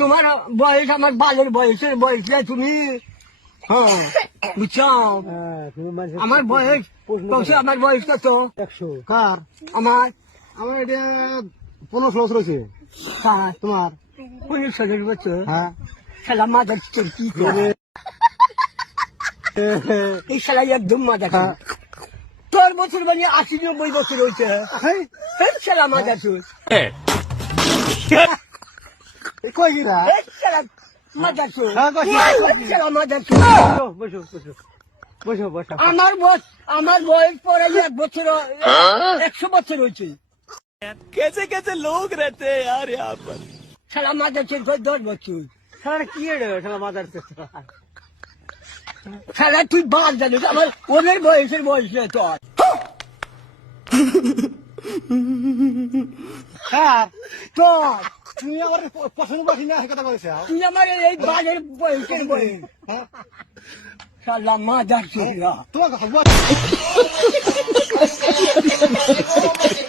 তোমার বয়স আমার বালের বয়সের বয়স না তুমি। হ্যাঁ বুঝছো, আমার বয়স কত, আমার বয়স কত? 100 কার? আমার আমার এটা 15 বছর হয়েছে। কার? তোমার? 15 বছর। হ্যাঁ শালা মাদার কি করে এই শালা একদম মাদার। তোর বছর মানে 80-90 বছর হয়েছে। শালা মাদার কই গিরা? শালা মাদার শালা মাদার। বসো বসো বসো বসো। আমার বয়স পরে 1 বছর 100 বছর হয়েছে। कैसे कैसे लोग रहते हैं यार यहाँ पर। শালা মাদার 10 বছর। শালা কি রে শালা মাদার? শালা তুই বাদ জানিস, আমার ওদের বয়সের বয়স নেই তোর। কার? তোর তুমি আমার পছন্দ পাচ্ছি না কথা কইছ। তুই আমার এই বালের বয়সের বয়স। শালা মাদার চোরা। তোমার কথা